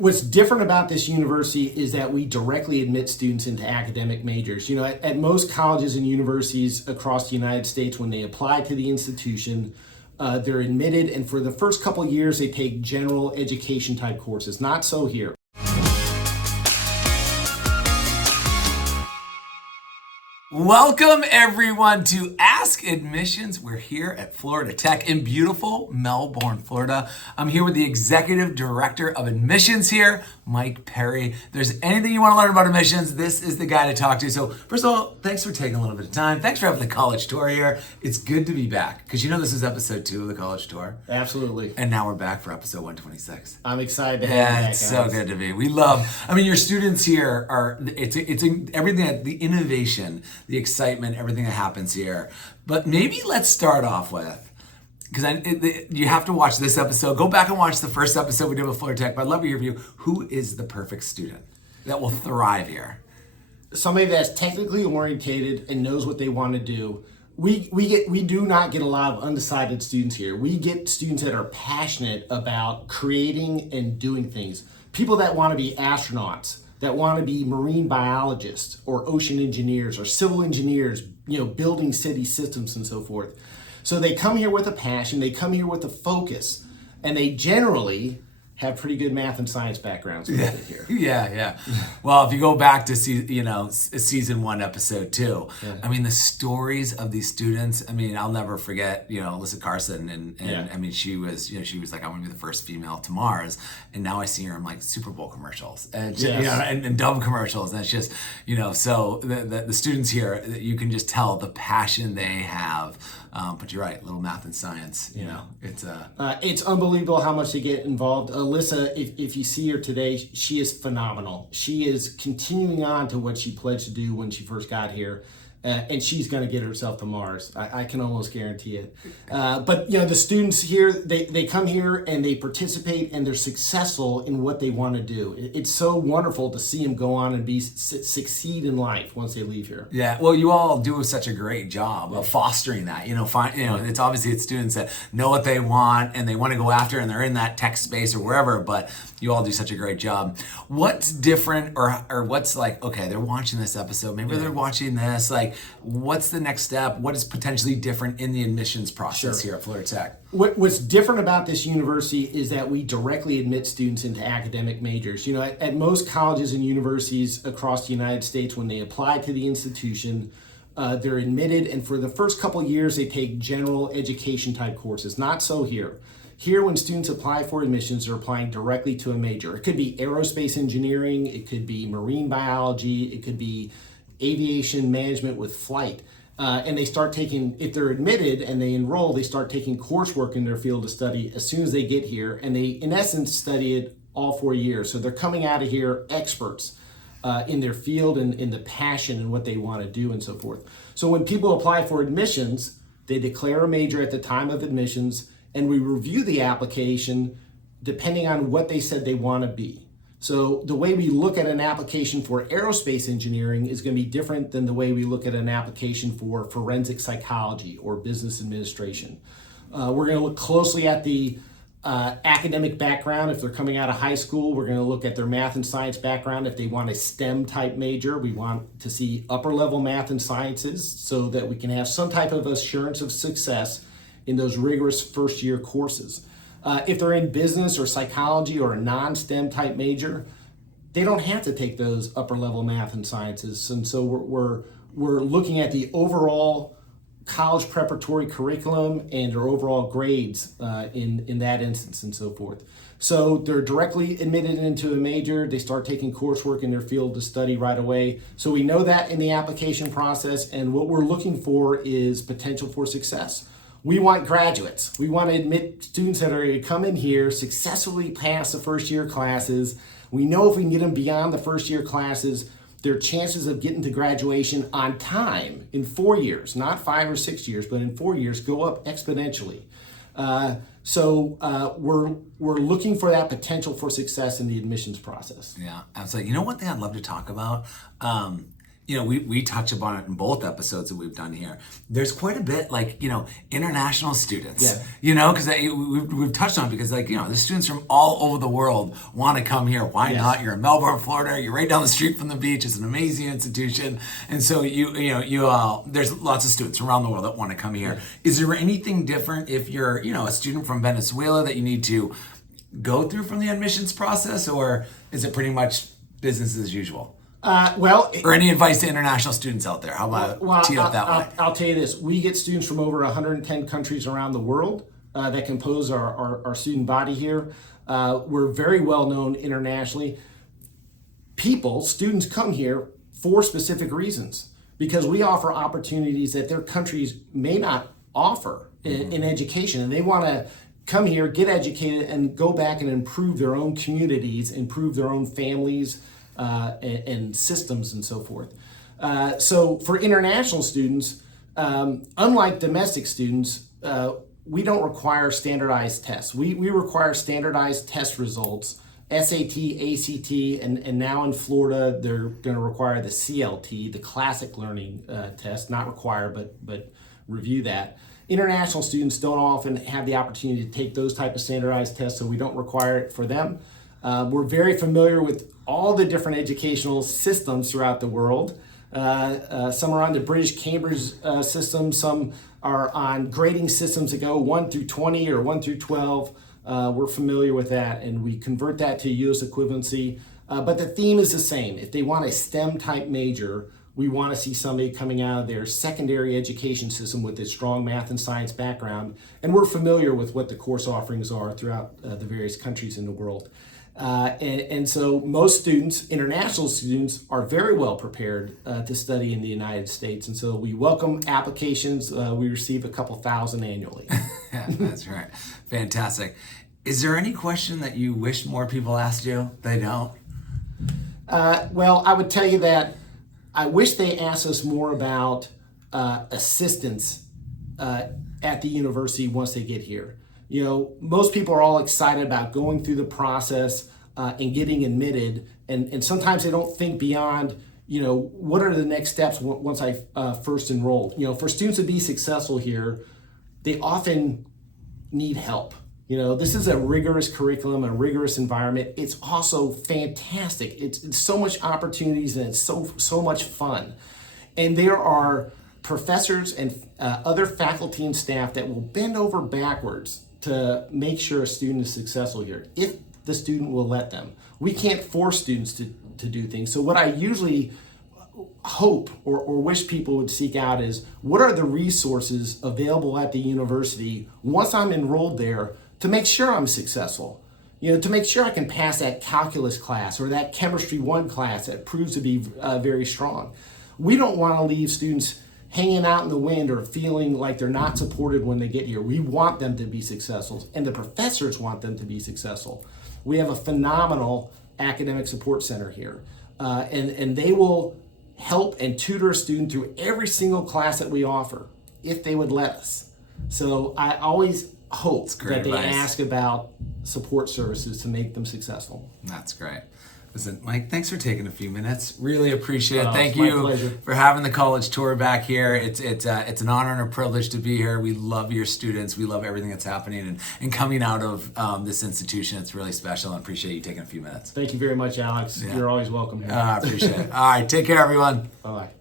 What's different about this university is that we directly admit students into academic majors. You know, at most colleges and universities across the United States, when they apply to the institution, they're admitted, and for the first couple of years, they take general education type courses. Not so here. Welcome everyone to Ask Admissions. We're here at Florida Tech in beautiful Melbourne, Florida. I'm here with the Executive Director of Admissions here, Mike Perry. If there's anything you want to learn about admissions, this is the guy to talk to. So first of all, thanks for taking a little bit of time. Thanks for having the college tour here. It's good to be back because you know this is episode 2 of the college tour. Absolutely. And now we're back for episode 126. I'm excited to have you back, Yeah, it's so good to be. We love, your students here are, it's everything, the innovation, the excitement, everything that happens here. But maybe let's start off with, because you have to watch this episode. Go back and watch the first episode we did with Florida Tech. But I'd love to hear from you. Who is the perfect student that will thrive here? Somebody that's technically orientated and knows what they want to do. We do not get a lot of undecided students here. We get students that are passionate about creating and doing things. People that want to be astronauts, that want to be marine biologists or ocean engineers or civil engineers, building city systems and so forth. So they come here with a passion, they come here with a focus, and they generally have pretty good math and science backgrounds here. Yeah. Well, if you go back to season 1, episode 2, the stories of these students. I'll never forget. Alyssa Carson, and she was like, I want to be the first female to Mars, and now I see her in like Super Bowl commercials and and Dove commercials, and it's just so the students here, you can just tell the passion they have. But you're right, little math and science. It's unbelievable how much they get involved. Alyssa, if you see her today, she is phenomenal. She is continuing on to what she pledged to do when she first got here. And she's going to get herself to Mars. I can almost guarantee it. But the students here, they come here and they participate and they're successful in what they want to do. It's so wonderful to see them go on and succeed in life once they leave here. Yeah, well, you all do such a great job of fostering that. It's obviously it's students that know what they want and they want to go after, and they're in that tech space or wherever. But you all do such a great job. What's different, or what's like? Okay, they're watching this episode. Maybe they're watching this. Like, what's the next step? What is potentially different in the admissions process here at Florida Tech? What's different about this university is that we directly admit students into academic majors. At most colleges and universities across the United States, when they apply to the institution, they're admitted, and for the first couple of years, they take general education type courses. Not so here. Here, when students apply for admissions, they're applying directly to a major. It could be aerospace engineering, it could be marine biology, it could be aviation management with flight. And they start taking, if they're admitted and they enroll, they start taking coursework in their field of study as soon as they get here. And they, in essence, study it all 4 years. So they're coming out of here experts in their field and in the passion and what they want to do and so forth. So when people apply for admissions, they declare a major at the time of admissions, and we review the application depending on what they said they want to be. So the way we look at an application for aerospace engineering is going to be different than the way we look at an application for forensic psychology or business administration. We're going to look closely at the academic background. If they're coming out of high school, we're going to look at their math and science background. If they want a STEM type major, we want to see upper level math and sciences so that we can have some type of assurance of success in those rigorous first year courses. If they're in business or psychology or a non-STEM type major, they don't have to take those upper level math and sciences. And so we're looking at the overall college preparatory curriculum and their overall grades in that instance and so forth. So they're directly admitted into a major. They start taking coursework in their field to study right away. So we know that in the application process, and what we're looking for is potential for success. We want graduates. We want to admit students that are going to come in here, successfully pass the first year classes. We know if we can get them beyond the first year classes, their chances of getting to graduation on time in 4 years, not 5 or 6 years, but in 4 years, go up exponentially. So we're looking for that potential for success in the admissions process. Yeah, absolutely. One thing I'd love to talk about, we touch upon it in both episodes that we've done here. There's quite a bit international students, because we've touched on it because the students from all over the world want to come here. Why not? You're in Melbourne, Florida. You're right down the street from the beach. It's an amazing institution. And so there's lots of students around the world that want to come here. Is there anything different if you're, a student from Venezuela that you need to go through from the admissions process, or is it pretty much business as usual? Or any advice to international students out there? How about tee it up that way? I'll tell you this. We get students from over 110 countries around the world that compose our student body here. We're very well known internationally. Students come here for specific reasons because we offer opportunities that their countries may not offer in education. And they want to come here, get educated, and go back and improve their own communities, improve their own families, and systems and so forth. So for international students, unlike domestic students, we don't require standardized tests. We require standardized test results, SAT, ACT, and now in Florida, they're going to require the CLT, the Classic Learning Test, not require, but review that. International students don't often have the opportunity to take those type of standardized tests, so we don't require it for them. We're very familiar with all the different educational systems throughout the world. Some are on the British Cambridge system, some are on grading systems that go 1 through 20 or 1 through 12. We're familiar with that, and we convert that to US equivalency. But the theme is the same. If they want a STEM type major, we want to see somebody coming out of their secondary education system with a strong math and science background, and we're familiar with what the course offerings are throughout the various countries in the world. And so most students, international students, are very well prepared to study in the United States. And so we welcome applications. We receive a couple thousand annually. Yeah, that's right. Fantastic. Is there any question that you wish more people asked you? They don't? Well, I would tell you that I wish they asked us more about assistance at the university once they get here. Most people are all excited about going through the process and getting admitted, and sometimes they don't think beyond, what are the next steps once I first enrolled. For students to be successful here, they often need help. This is a rigorous curriculum, a rigorous environment. It's also fantastic. It's so much opportunities, and it's so much fun. And there are professors and other faculty and staff that will bend over backwards to make sure a student is successful here, if the student will let them. We can't force students to do things. So what I usually hope or wish people would seek out is, what are the resources available at the university once I'm enrolled there to make sure I'm successful? To make sure I can pass that calculus class or that chemistry 1 class that proves to be very strong. We don't want to leave students hanging out in the wind or feeling like they're not supported when they get here. We want them to be successful, and the professors want them to be successful. We have a phenomenal academic support center here, and they will help and tutor a student through every single class that we offer, if they would let us. So I always hope that they ask about support services to make them an That's great. Listen, Mike, thanks for taking a few minutes. Really appreciate it. Thank you you for having the college tour back here. It's an honor and a privilege to be here. We love your students. We love everything that's happening and coming out of this institution. It's really special, and appreciate you taking a few minutes. Thank you very much, Alex. You're always welcome here. I appreciate it. All right, take care, everyone. Bye-bye.